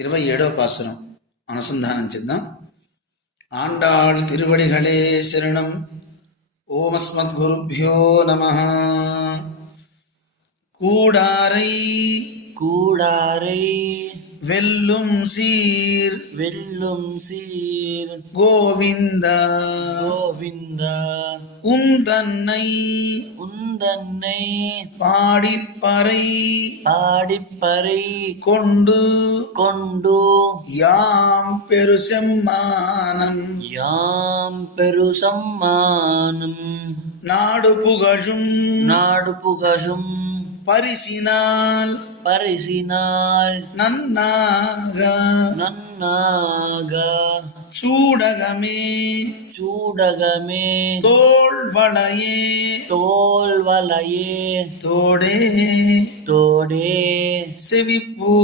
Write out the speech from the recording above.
27వ பாசுரம் அனுசந்தானம் சிந்தம். ஆண்டாள் திருவடிகளே சரணம். ஓம் அஸ்மத் குருப்யோ நமஹ. கூடாரை கூடாரை வெல்லும் சீர் கோவிந்தா கோவிந்தா உந்தன்னை பாடிப்பறை கொண்டு யாம் பெருசெம்மானம் நாடு புகழும் பரிசினால் நன்னாக சூடகமே தோள்வளையே தோடே செவிப்பூ